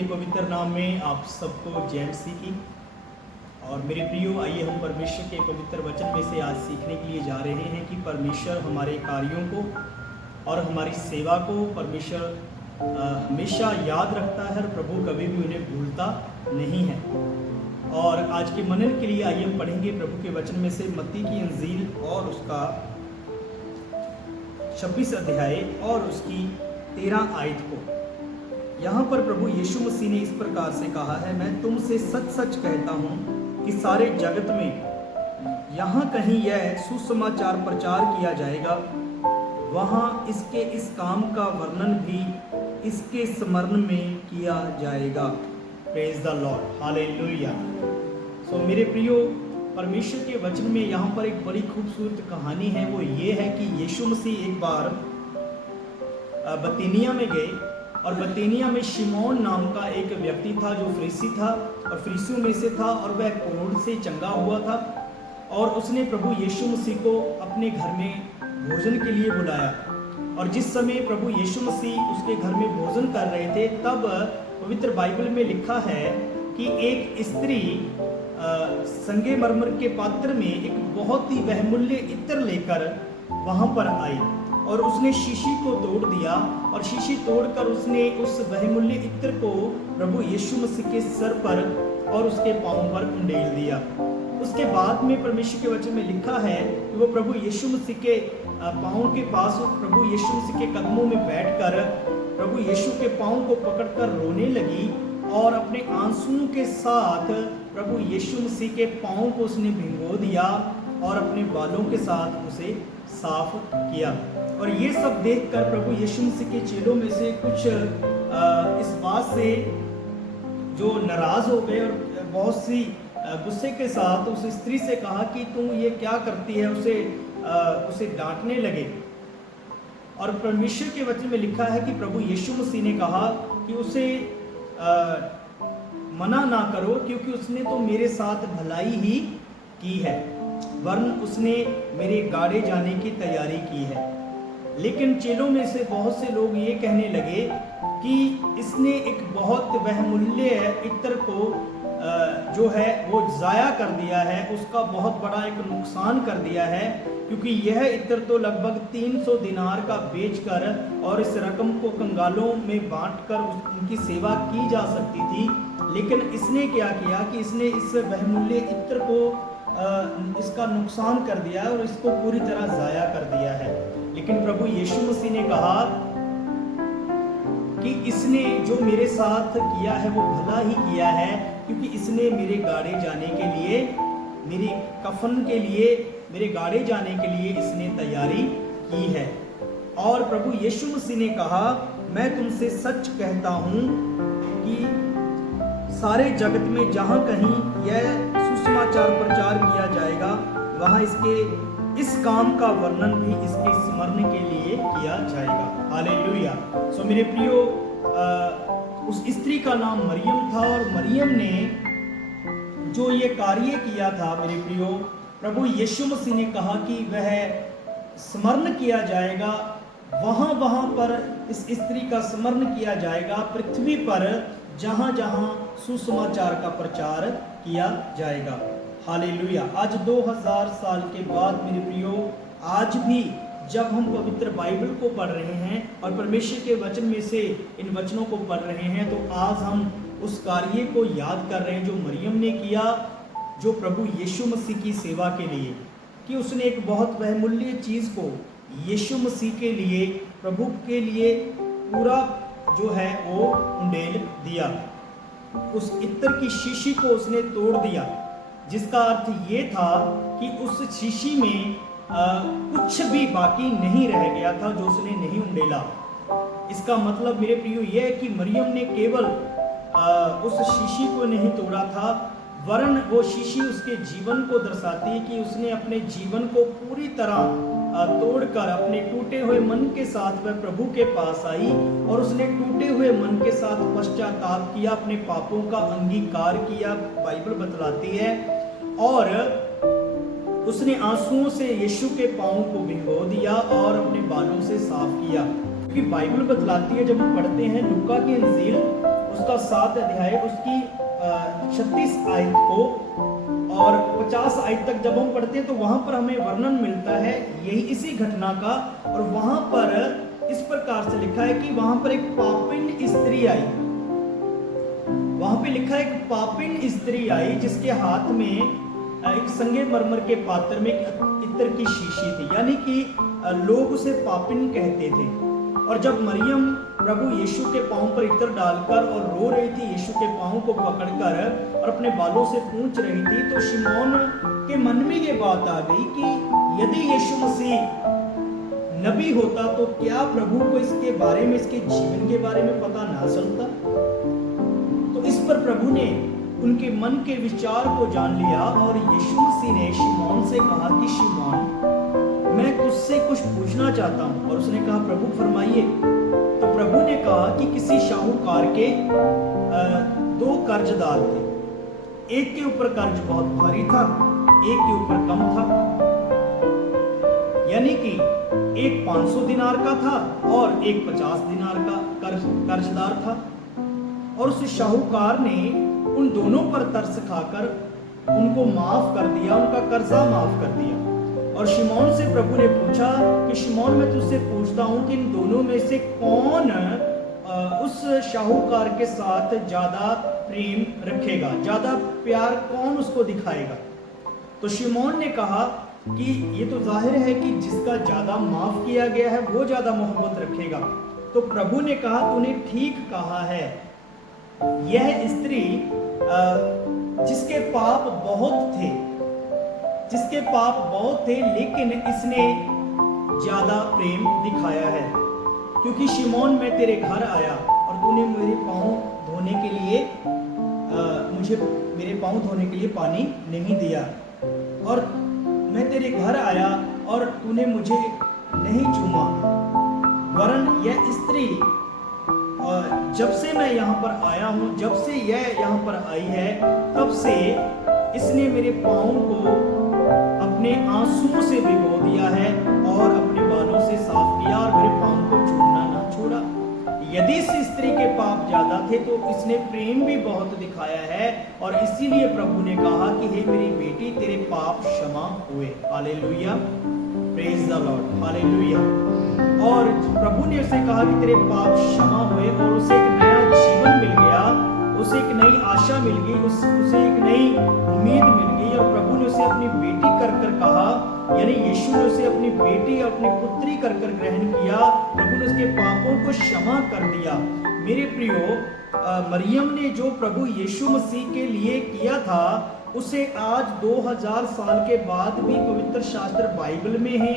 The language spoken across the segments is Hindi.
के पवित्र नाम में आप सबको जय मसीह की। और मेरे प्रियो, आइए हम परमेश्वर के पवित्र वचन में से आज सीखने के लिए जा रहे हैं कि परमेश्वर हमारे कार्यों को और हमारी सेवा को परमेश्वर हमेशा याद रखता है और प्रभु कभी भी उन्हें भूलता नहीं है। और आज के मनन के लिए आइए हम पढ़ेंगे प्रभु के वचन में से मत्ती की इंजील और उसका 26 अध्याय और उसकी 13 आयत को। यहाँ पर प्रभु यीशु मसीह ने इस प्रकार से कहा है, मैं तुमसे सच सच कहता हूँ कि सारे जगत में यहाँ कहीं यह सुसमाचार प्रचार किया जाएगा, वहाँ इसके इस काम का वर्णन भी इसके स्मरण में किया जाएगा। Praise the Lord, hallelujah. So मेरे प्रियो, परमेश्वर के वचन में यहाँ पर एक बड़ी खूबसूरत कहानी है। वो ये है कि यीशु मसीह एक बार बतीनिया में गए और बतीनिया में शिमोन नाम का एक व्यक्ति था जो फरीसी था और फरीसियों में से था और वह कोढ़ से चंगा हुआ था। और उसने प्रभु यीशु मसीह को अपने घर में भोजन के लिए बुलाया। और जिस समय प्रभु यीशु मसीह उसके घर में भोजन कर रहे थे, तब पवित्र बाइबल में लिखा है कि एक स्त्री संगमरमर के पात्र में एक बहुत ही बहुमूल्य इत्र लेकर वहां पर आई और उसने शीशी को तोड़ दिया और शीशी तोड़कर उसने उस बहुमूल्य इत्र को प्रभु यीशु मसीह के सर पर और उसके पांव पर उंडेल दिया। उसके बाद में परमेश्वर के वचन में लिखा है कि वो प्रभु यीशु मसीह के पांव के पास प्रभु यीशु मसीह के कदमों में बैठकर प्रभु यीशु के पांव को पकड़कर रोने लगी और अपने आंसुओं के साथ प्रभु यीशु मसीह के पांव को उसने भिगो दिया और अपने बालों के साथ उसे साफ किया। और ये सब देखकर प्रभु यीशु मसीह के चेलों में से कुछ इस बात से जो नाराज हो गए और बहुत सी गुस्से के साथ उस स्त्री से कहा कि तुम ये क्या करती है, उसे डांटने लगे। और परमेश्वर के वचन में लिखा है कि प्रभु यीशु मसीह ने कहा कि उसे मना ना करो, क्योंकि उसने तो मेरे साथ भलाई ही की है, वरन उसने मेरे गाड़े जाने की तैयारी की है। लेकिन चेलों में से बहुत से लोग ये कहने लगे कि इसने एक बहुत बहुमूल्य इत्र को जो है वो ज़ाया कर दिया है, उसका बहुत बड़ा एक नुकसान कर दिया है, क्योंकि यह इत्र तो लगभग 300 दिनार का बेचकर और इस रकम को कंगालों में बांटकर उनकी सेवा की जा सकती थी। लेकिन इसने क्या किया कि इसने इस बहुमूल्य इत्र को इसका नुकसान कर दिया और इसको पूरी तरह ज़ाया कर दिया है। लेकिन प्रभु यीशु मसीह ने कहा कि इसने जो मेरे साथ किया है वो भला ही किया है, क्योंकि इसने मेरे गाड़े जाने के लिए, मेरे कफन के लिए, मेरे गाड़े जाने के लिए इसने तैयारी की है। और प्रभु यीशु मसीह ने कहा, मैं तुमसे सच कहता हूँ कि सारे जगत में जहाँ कहीं यह सुसमाचार प्रचार किया जाएगा, वहाँ इसके इस काम का वर्णन भी इसके स्मरण के लिए किया जाएगा। हालेलुया। सो मेरे प्रियो, उस स्त्री का नाम मरियम था और मरियम ने जो ये कार्य किया था, मेरे प्रियो, प्रभु यीशु मसीह ने कहा कि वह स्मरण किया जाएगा, वहाँ पर इस स्त्री का स्मरण किया जाएगा पृथ्वी पर जहाँ जहाँ सुसमाचार का प्रचार किया जाएगा। हालेलुया। आज 2000 साल के बाद मेरे प्रियो, आज भी जब हम पवित्र बाइबल को पढ़ रहे हैं और परमेश्वर के वचन में से इन वचनों को पढ़ रहे हैं, तो आज हम उस कार्य को याद कर रहे हैं जो मरियम ने किया, जो प्रभु यीशु मसीह की सेवा के लिए, कि उसने एक बहुत बहुमूल्य चीज़ को यीशु मसीह के लिए, प्रभु के लिए पूरा जो है वो उंडेल दिया। उस इत्र की शीशी को उसने तोड़ दिया, जिसका अर्थ ये था कि उस शीशी में कुछ भी बाकी नहीं रह गया था जो उसने नहीं उंडेला। इसका मतलब मेरे प्रियो ये है कि मरियम ने केवल उस शीशी को नहीं तोड़ा था, वरन वो शीशी उसके जीवन को दर्शाती है कि उसने अपने जीवन को पूरी तरह तोड़कर अपने टूटे हुए मन के साथ वह प्रभु के पास आई और उसने टूटे हुए मन के साथ पश्चाताप किया, अपने पापों का अंगीकार किया, बाइबल बतलाती है। और उसने आंसुओं से यीशु के पांव को भिगो दिया और अपने बालों से साफ किया। क्योंकि बाइबल बतलाती है, जब हम पढ़ते हैं लूका की इंजील उसका 7 अध्याय उसकी 36 आयत को और 50 आयत तक जब हम पढ़ते हैं तो वहां पर हमें वर्णन मिलता है यही इसी घटना का। और वहां पर इस प्रकार से लिखा है कि वहां पर एक पापिन स्त्री आई। वहां पे लिखा है एक पापिन स्त्री आई जिसके हाथ में एक संगमरमर के पात्र में एक इत्र की शीशी थी, यानी कि लोग उसे पापिन कहते थे। और जब मरियम प्रभु यीशु के पांव पर इत्र डालकर और रो रही थी, यीशु के पांव को पकड़कर और अपने बालों से पूंछ रही थी, तो शिमोन के मन में ये बात आ गई कि यदि यीशु मसीह नबी होता तो क्या प्रभु को इसके बारे में, इसके जीवन के बारे में पता ना चलता। तो इस पर प्रभु ने उनके मन के विचार को जान लिया और यीशु मसीह ने शिमोन से कहा कि शिमोन, मैं तुझसे कुछ पूछना चाहता हूं। और उसने कहा प्रभु फरमाइए। तो प्रभु ने कहा कि किसी शाहूकार के 2 कर्जदार थे। एक के ऊपर कर्ज बहुत भारी था, एक के ऊपर कम था, यानी कि एक 500 दिनार का था और एक 50 दिनार का कर्जदार था। और उस शाहूकार ने उन दोनों पर तरस खाकर उनको माफ कर दिया, उनका कर्जा माफ कर दिया। और शिमोन से प्रभु ने पूछा कि शिमोन, मैं तुझसे पूछता हूं कि इन दोनों में से कौन उस शाहूकार के साथ ज्यादा प्रेम रखेगा, ज्यादा प्यार कौन उसको दिखाएगा। तो शिमोन ने कहा कि ये तो जाहिर है कि जिसका ज्यादा माफ किया गया है वो ज्यादा मोहब्बत रखेगा। तो प्रभु ने कहा तूने ठीक कहा है। यह स्त्री जिसके पाप बहुत थे लेकिन इसने ज्यादा प्रेम दिखाया है, क्योंकि शिमोन मैं तेरे घर आया और तूने मेरे पाँव धोने के लिए मुझे मेरे पाँव धोने के लिए पानी नहीं दिया, और मैं तेरे घर आया और तूने मुझे नहीं चूमा। वरन यह स्त्री जब से मैं यहाँ पर आया हूँ, जब से यह यहाँ पर आई है, तब से इसने मेरे पाँव को अपने आंसुओं से भिगो दिया है और अपने बालों से साफ किया और मेरे पाँव को चूमना ना छोड़ा। यदि इस स्त्री के पाप ज्यादा थे तो इसने प्रेम भी बहुत दिखाया है, और इसीलिए प्रभु ने कहा कि हे मेरी बेटी, तेरे पाप क्षमा हुए। Hallelujah, praise the Lord, hallelujah. और प्रभु ने उसे कहा कि तेरे पाप क्षमा हुए, और उसे एक नया जीवन मिल गया, उसे एक नई आशा मिल गई, उसे एक नई उम्मीद मिल गई। और प्रभु ने उसे अपनी बेटी कर कहा, यानी यीशु ने उसे अपनी बेटी, अपनी पुत्री कर ग्रहण किया। प्रभु ने उसके पापों को क्षमा कर दिया। मेरे प्रियो, मरियम ने जो प्रभु यीशु मसीह के लिए किया था, उसे आज 2000 साल के बाद भी पवित्र शास्त्र बाइबल में है,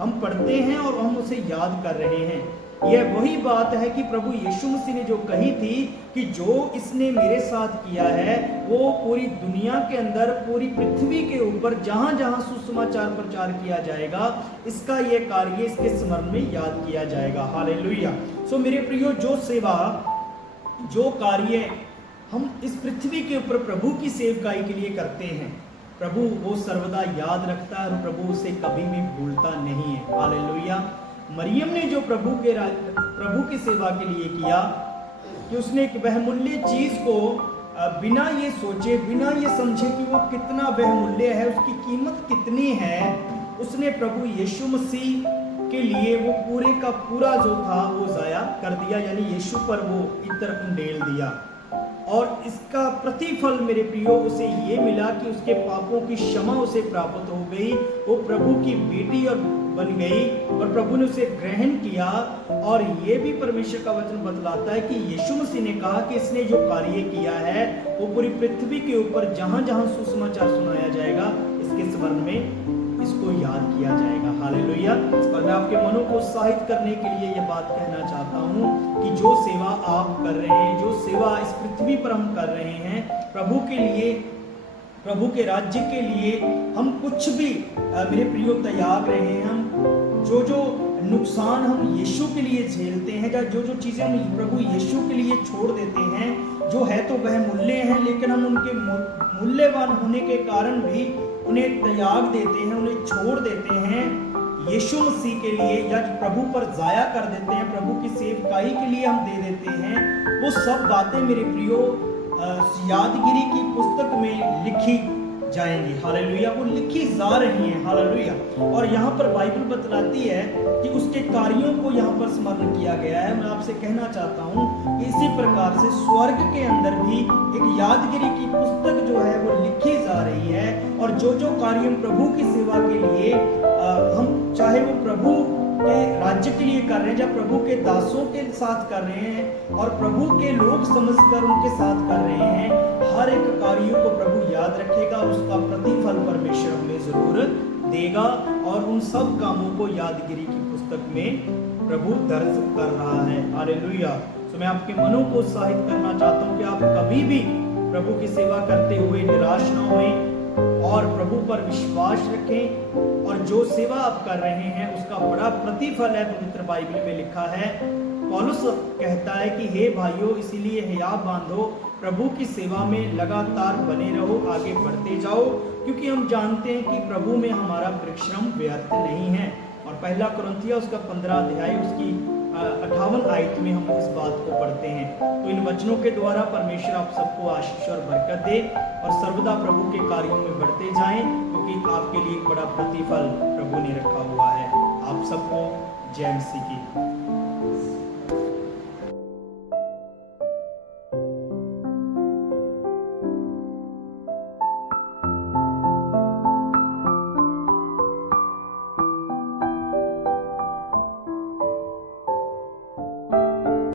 हम पढ़ते हैं और हम उसे याद कर रहे हैं। यह वही बात है कि प्रभु यीशु मसीह ने जो कही थी कि जो इसने मेरे साथ किया है वो पूरी दुनिया के अंदर, पूरी पृथ्वी के ऊपर जहां जहां सुसमाचार प्रचार किया जाएगा, इसका ये कार्य इसके स्मरण में याद किया जाएगा। हालेलुया। सो मेरे प्रियो, जो सेवा, जो कार्य हम इस पृथ्वी के ऊपर प्रभु की सेवकाई के लिए करते हैं, प्रभु वो सर्वदा याद रखता है और प्रभु उसे कभी भी भूलता नहीं है। हालेलुया। मरियम ने जो प्रभु की सेवा के लिए किया कि उसने एक बहुमूल्य चीज को बिना ये सोचे, बिना ये समझे कि वो कितना बहुमूल्य है, उसकी कीमत कितनी है, उसने प्रभु यीशु मसीह के लिए वो पूरे का पूरा जो था वो जाया कर दिया, यानी यीशु पर वो इत्र उंडेल दिया। और इसका प्रतिफल मेरे प्रियो उसे ये मिला कि उसके पापों की क्षमा उसे प्राप्त हो गई, वो प्रभु की बेटी और बन गई और प्रभु ने उसे ग्रहण किया। और ये भी परमेश्वर का वचन बतलाता है कि यीशु मसीह ने कहा कि इसने जो कार्य किया है वो पूरी पृथ्वी के ऊपर जहां जहां सुसमाचार सुनाया जाएगा, इसके स्मरण में इसको याद किया जाएगा। हालेलुया। और मैं आपके मनों को उत्साहित करने के लिए ये बात कहना चाहता हूँ कि जो सेवा आप कर रहे हैं, जो सेवा इस पृथ्वी पर हम कर रहे हैं प्रभु के लिए, प्रभु के राज्य के लिए, हम कुछ भी मेरे प्रियो त्याग रहे हैं। हम जो जो नुकसान हम यीशु के लिए झेलते हैं, या जो जो चीज़ें हम प्रभु यीशु के लिए छोड़ देते हैं, जो है तो वह मूल्य हैं, लेकिन हम उनके मूल्यवान होने के कारण भी उन्हें त्याग देते हैं, उन्हें छोड़ देते हैं। यीशु मसीह के लिए या प्रभु पर जाया कर देते हैं, प्रभु की सेवकाई के लिए हम दे देते हैं, वो सब बातें मेरे प्रियो यादगिरी की पुस्तक में लिखी जाएंगी। हालेलुया, वो लिखी जा रही हैं। हालेलुया। और यहाँ पर बाइबल बतलाती है कि उसके कार्यों को यहाँ पर स्मरण किया गया है। मैं आपसे कहना चाहता हूँ कि इसी प्रकार से स्वर्ग के अंदर भी एक यादगिरी की पुस्तक जो है वो लिखी जा रही है, और जो जो कार्य हम प्रभु की सेवा के लिए हम चाहे वो प्रभु के राज्य के लिए कर रहे हैं, जब प्रभु के दासों के साथ कर रहे हैं और प्रभु के लोग समझकर उनके साथ कर रहे हैं, हर एक कार्यों को प्रभु याद रखेगा और उसका प्रतिफल परमेश्वर हमें जरूर देगा। और उन सब कामों को यादगिरी की पुस्तक में प्रभु दर्ज कर रहा है। हालेलुया। तो मैं आपके मनों को उत्साहित करना चाहता हूँ कि आप कभी भी प्रभु की सेवा करते हुए निराश ना होएं और प्रभु पर विश्वास रखें, और जो सेवा आप कर रहे हैं उसका बड़ा प्रतिफल है। पवित्र बाइबल में लिखा है, पौलुस कहता है कि हे भाइयों, इसीलिए हियाव बांधो, प्रभु की सेवा में लगातार बने रहो, आगे बढ़ते जाओ, क्योंकि हम जानते हैं कि प्रभु में हमारा परिश्रम व्यर्थ नहीं है। और पहला कुरिन्थियों उसका 15 अध्याय उसकी 58 आयत में हम इस बात को पढ़ते हैं। तो इन वचनों के द्वारा परमेश्वर आप सबको आशीष और बरकत दे और सर्वदा प्रभु के कार्यों में बढ़ते जाएं, क्योंकि आपके लिए एक बड़ा प्रतिफल प्रभु ने रखा हुआ है। आप सबको जय मसीह की।